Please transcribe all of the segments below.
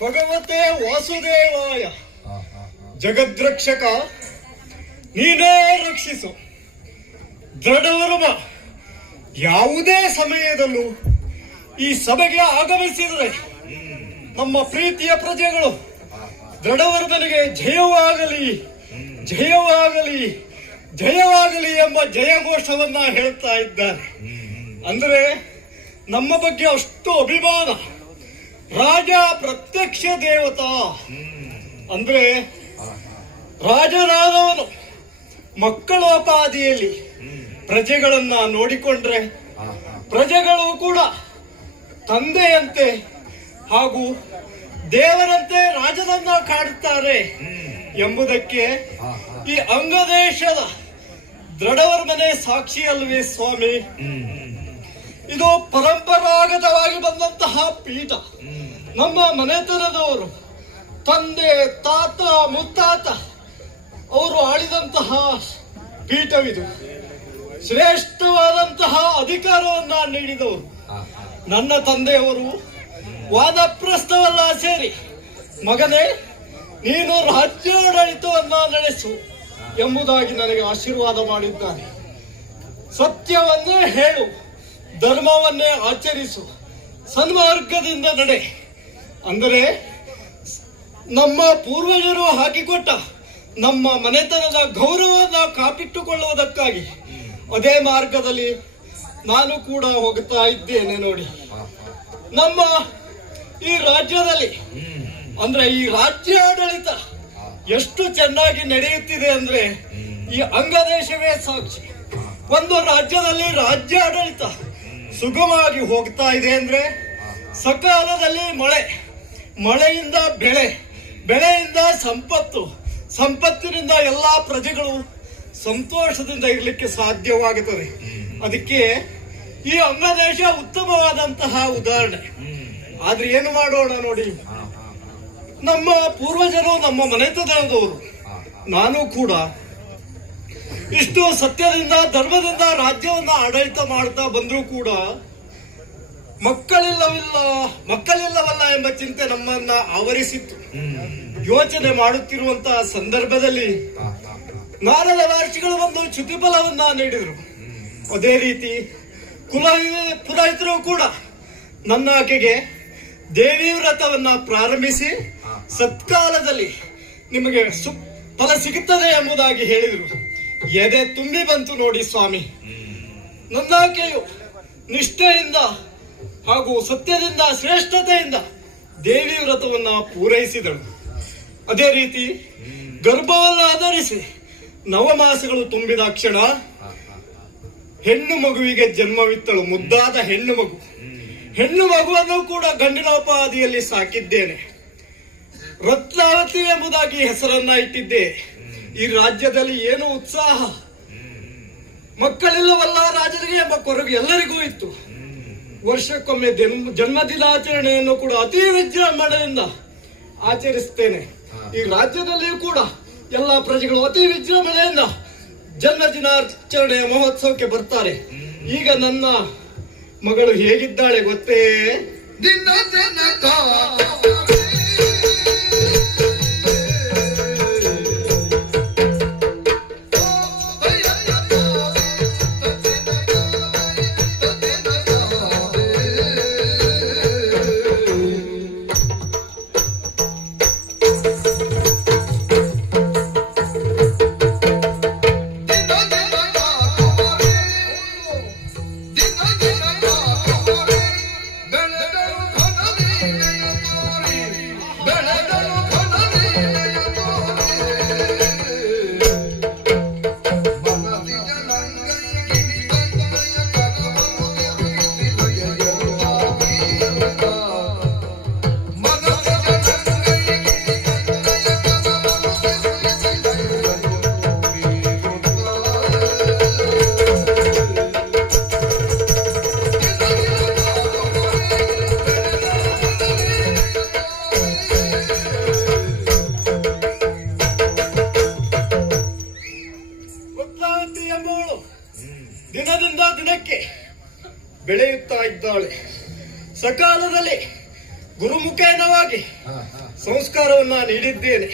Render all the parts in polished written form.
ಭಗವತೆ ವಾಸುದೇವಾಯ. ಜಗದ್ರಕ್ಷಕ ನೀನೇ ರಕ್ಷಿಸು. ದೃಢವರ್ಮ ಯಾವುದೇ ಸಮಯದಲ್ಲೂ ಈ ಸಭೆಗೆ ಆಗಮಿಸಿದರೆ ನಮ್ಮ ಪ್ರೀತಿಯ ಪ್ರಜೆಗಳು ದೃಢವರ್ಮನಿಗೆ ಜಯವಾಗಲಿ ಜಯವಾಗಲಿ ಜಯವಾಗಲಿ ಎಂಬ ಜಯಘೋಷವನ್ನ ಹೇಳ್ತಾ ಇದ್ದಾರೆ. ಅಂದರೆ ನಮ್ಮ ಬಗ್ಗೆ ಅಷ್ಟು ಅಭಿಮಾನ. ರಾಜ ಪ್ರತ್ಯಕ್ಷ ದೇವತಾ ಅಂದ್ರೆ ರಾಜನಾದವನು ಮಕ್ಕಳೋಪಾದಿಯಲ್ಲಿ ಪ್ರಜೆಗಳನ್ನ ನೋಡಿಕೊಂಡ್ರೆ ಪ್ರಜೆಗಳು ಕೂಡ ತಂದೆಯಂತೆ ಹಾಗೂ ದೇವರಂತೆ ರಾಜನನ್ನ ಕಾಡುತ್ತಾರೆ ಎಂಬುದಕ್ಕೆ ಈ ಅಂಗದೇಶದ ದೃಢವರ್ಮನೆ ಸಾಕ್ಷಿ ಅಲ್ವೇ ಸ್ವಾಮಿ? ಇದು ಪರಂಪರಾಗತವಾಗಿ ಬಂದಂತಹ ಪೀಠ. ನಮ್ಮ ಮನೆತನದವರು ತಂದೆ ತಾತ ಮುತ್ತಾತ ಅವರು ಆಳಿದಂತಹ ಪೀಠವಿದು. ಶ್ರೇಷ್ಠವಾದಂತಹ ಅಧಿಕಾರವನ್ನ ನೀಡಿದವರು. ನನ್ನ ತಂದೆಯವರು ವಾದಪ್ರಸ್ಥವಲ್ಲ ಸೇರಿ ಮಗನೇ ನೀನು ರಾಜ್ಯಾಡಳಿತವನ್ನ ನಡೆಸು ಎಂಬುದಾಗಿ ನನಗೆ ಆಶೀರ್ವಾದ ಮಾಡಿದ್ದಾರೆ. ಸತ್ಯವನ್ನೇ ಹೇಳು, ಧರ್ಮವನ್ನೇ ಆಚರಿಸು, ಸನ್ಮಾರ್ಗದಿಂದ ನಡೆ. ಅಂದರೆ ನಮ್ಮ ಪೂರ್ವಜರು ಹಾಕಿಕೊಟ್ಟ ನಮ್ಮ ಮನೆತನದ ಗೌರವವನ್ನು ಕಾಪಿಟ್ಟುಕೊಳ್ಳುವುದಕ್ಕಾಗಿ ಅದೇ ಮಾರ್ಗದಲ್ಲಿ ನಾನು ಕೂಡ ಹೋಗ್ತಾ ಇದ್ದೇನೆ. ನೋಡಿ, ನಮ್ಮ ಈ ರಾಜ್ಯದಲ್ಲಿ ಅಂದ್ರೆ ಈ ರಾಜ್ಯಾಡಳಿತ ಎಷ್ಟು ಚೆನ್ನಾಗಿ ನಡೆಯುತ್ತಿದೆ ಅಂದ್ರೆ ಈ ಅಂಗದೇಶವೇ ಸಾಕ್ಷಿ. ಒಂದು ರಾಜ್ಯದಲ್ಲಿ ರಾಜ್ಯಾಡಳಿತ ಸುಗಮವಾಗಿ ಹೋಗ್ತಾ ಇದೆ ಅಂದ್ರೆ ಸಕಾಲದಲ್ಲಿ ಮಳೆ, ಮಳೆಯಿಂದ ಬೆಳೆ, ಬೆಳೆಯಿಂದ ಸಂಪತ್ತು, ಸಂಪತ್ತಿನಿಂದ ಎಲ್ಲಾ ಪ್ರಜೆಗಳು ಸಂತೋಷದಿಂದ ಇರಲಿಕ್ಕೆ ಸಾಧ್ಯವಾಗುತ್ತದೆ. ಅದಕ್ಕೆ ಈ ಅಂಗದೇಶ ಉತ್ತಮವಾದಂತಹ ಉದಾಹರಣೆ. ಆದ್ರೆ ಏನು ಮಾಡೋಣ ನೋಡಿ, ನಮ್ಮ ಪೂರ್ವಜರು ನಮ್ಮ ಮನೆತನದವರು ನಾನು ಕೂಡ ಇಷ್ಟು ಸತ್ಯದಿಂದ ಧರ್ಮದಿಂದ ರಾಜ್ಯವನ್ನ ಆಡಳಿತ ಮಾಡ್ತಾ ಬಂದರೂ ಕೂಡ ಮಕ್ಕಳಿಲ್ಲವಲ್ಲ ಎಂಬ ಚಿಂತೆ ನಮ್ಮನ್ನ ಆವರಿಸಿತ್ತು. ಯೋಚನೆ ಮಾಡುತ್ತಿರುವಂತಹ ಸಂದರ್ಭದಲ್ಲಿ ನಾರದ ಮಹರ್ಷಿಗಳು ಒಂದು ಚ್ಯುತಿಫಲವನ್ನ ನೀಡಿದರು. ಅದೇ ರೀತಿ ಪುರೋಹಿತರು ಕೂಡ ನನ್ನ ಆಕೆಗೆ ದೇವಿ ವ್ರತವನ್ನ ಪ್ರಾರಂಭಿಸಿ ಸತ್ಕಾಲದಲ್ಲಿ ನಿಮಗೆ ಫಲ ಸಿಗುತ್ತದೆ ಎಂಬುದಾಗಿ ಹೇಳಿದರು. ಎದೆ ತುಂಬಿ ಬಂತು ನೋಡಿ ಸ್ವಾಮಿ. ನನ್ನಾಕೆಯು ನಿಷ್ಠೆಯಿಂದ ಹಾಗೂ ಸತ್ಯದಿಂದ ಶ್ರೇಷ್ಠತೆಯಿಂದ ದೇವಿ ವ್ರತವನ್ನ ಪೂರೈಸಿದಳು. ಅದೇ ರೀತಿ ಗರ್ಭವನ್ನ ಆಧರಿಸಿ ನವಮಾಸಗಳು ತುಂಬಿದ ಕ್ಷಣ ಹೆಣ್ಣು ಮಗುವಿಗೆ ಜನ್ಮವಿತ್ತಳು. ಮುದ್ದಾದ ಹೆಣ್ಣು ಮಗು. ಹೆಣ್ಣು ಮಗುವನ್ನು ಕೂಡ ಗಂಡಿನ ಉಪಾದಿಯಲ್ಲಿ ಸಾಕಿದ್ದೇನೆ. ರತ್ನಾವತಿ ಎಂಬುದಾಗಿ ಹೆಸರನ್ನ ಇಟ್ಟಿದ್ದೆ. ಈ ರಾಜ್ಯದಲ್ಲಿ ಏನು ಉತ್ಸಾಹ, ಮಕ್ಕಳಿಲ್ಲವಲ್ಲ ರಾಜರಿಗೆ ಎಂಬ ಕೊರಗು ಎಲ್ಲರಿಗೂ ಇತ್ತು. ವರ್ಷಕ್ಕೊಮ್ಮೆ ಜನ್ಮ ದಿನಾಚರಣೆಯನ್ನು ಕೂಡ ಅತಿ ವಿಜೃಂಭಣೆಯಿಂದ ಆಚರಿಸುತ್ತೇನೆ. ಈ ರಾಜ್ಯದಲ್ಲಿಯೂ ಕೂಡ ಎಲ್ಲಾ ಪ್ರಜೆಗಳು ಅತಿ ವಿಜೃಂಭಣೆಯಿಂದ ಜನ್ಮ ದಿನಾಚರಣೆಯ ಮಹೋತ್ಸವಕ್ಕೆ ಬರ್ತಾರೆ. ಈಗ ನನ್ನ ಮಗಳು ಹೇಗಿದ್ದಾಳೆ ಗೊತ್ತೇ? ಬೆಳೆಯುತ್ತಾ ಇದ್ದಾಳೆ. ಸಕಾಲದಲ್ಲಿ ಗುರುಮುಖೇನವಾಗಿ ಸಂಸ್ಕಾರವನ್ನ ನೀಡಿದ್ದೇನೆ.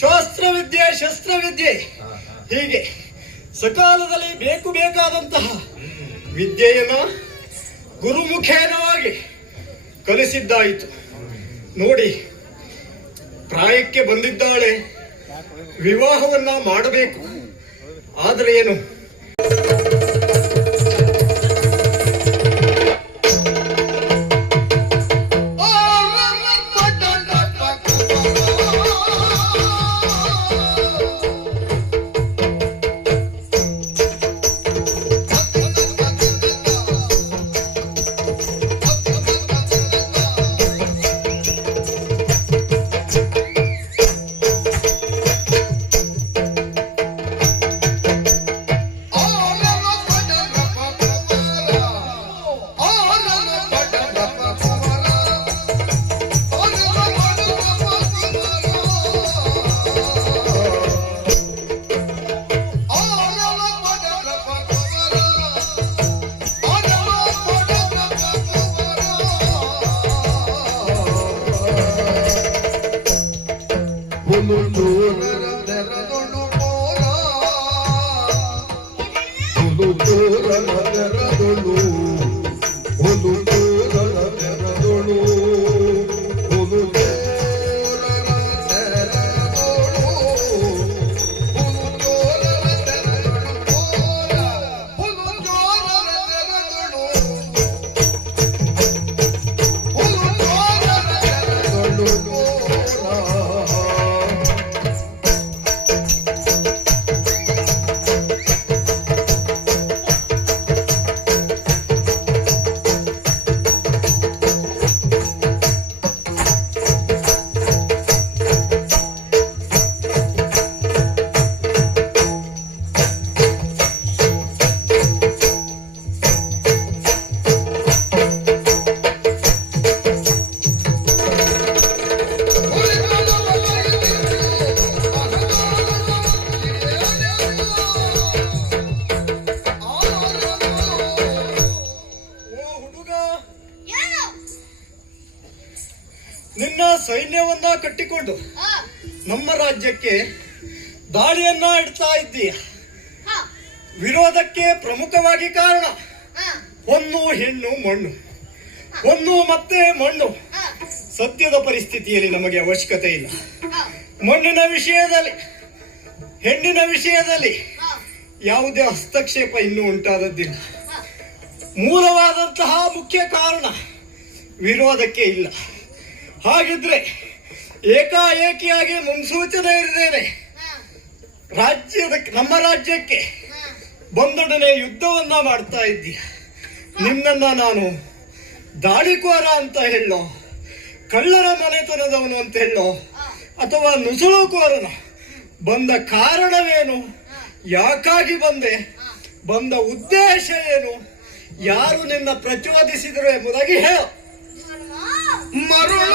ಶಾಸ್ತ್ರವಿದ್ಯೆ, ಶಸ್ತ್ರವಿದ್ಯೆ, ಹೀಗೆ ಸಕಾಲದಲ್ಲಿ ಬೇಕಾದಂತಹ ವಿದ್ಯೆಯನ್ನ ಗುರುಮುಖೇನವಾಗಿ ಕಲಿಸಿದ್ದಾಯಿತು. ನೋಡಿ, ಪ್ರಾಯಕ್ಕೆ ಬಂದಿದ್ದಾಳೆ, ವಿವಾಹವನ್ನ ಮಾಡಬೇಕು. ಆದರೆ ಏನು, ನಿನ್ನ ಸೈನ್ಯವನ್ನ ಕಟ್ಟಿಕೊಂಡು ನಮ್ಮ ರಾಜ್ಯಕ್ಕೆ ದಾಳಿಯನ್ನ ಇಡ್ತಾ ಇದ್ದೀಯ. ವಿರೋಧಕ್ಕೆ ಪ್ರಮುಖವಾಗಿ ಕಾರಣ ಹೊನ್ನು, ಹೆಣ್ಣು, ಮಣ್ಣು. ಹೊನ್ನು ಮತ್ತೆ ಮಣ್ಣು ಸದ್ಯದ ಪರಿಸ್ಥಿತಿಯಲ್ಲಿ ನಮಗೆ ಅವಶ್ಯಕತೆ ಇಲ್ಲ. ಮಣ್ಣಿನ ವಿಷಯದಲ್ಲಿ, ಹೆಣ್ಣಿನ ವಿಷಯದಲ್ಲಿ ಯಾವುದೇ ಹಸ್ತಕ್ಷೇಪ ಇನ್ನೂ ಉಂಟಾದದ್ದಿಲ್ಲ. ಮೂಲವಾದಂತಹ ಮುಖ್ಯ ಕಾರಣ ವಿರೋಧಕ್ಕೆ ಇಲ್ಲ. ಹಾಗಿದ್ರೆ ಏಕಾಏಕಿಯಾಗಿ ಮುನ್ಸೂಚನೆ ಇರದೇನೆ ನಮ್ಮ ರಾಜ್ಯಕ್ಕೆ ಬಂದೊಡನೆ ಯುದ್ಧವನ್ನ ಮಾಡ್ತಾ ಇದ್ದೀಯ. ನಿನ್ನನ್ನ ನಾನು ದಾಳಿಕೋರ ಅಂತ ಹೇಳೋ, ಕಳ್ಳರ ಮನೆತನದವನು ಅಂತ ಹೇಳೋ, ಅಥವಾ ನುಸುಳುಕೋರನ? ಬಂದ ಕಾರಣವೇನು? ಯಾಕಾಗಿ ಬಂದೆ? ಬಂದ ಉದ್ದೇಶ ಏನು? ಯಾರು ನಿನ್ನ ಪ್ರಚೋದಿಸಿದರು ಎಂಬುದಾಗಿ ಹೇಳು. ಮರುಳು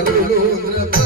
Maruludra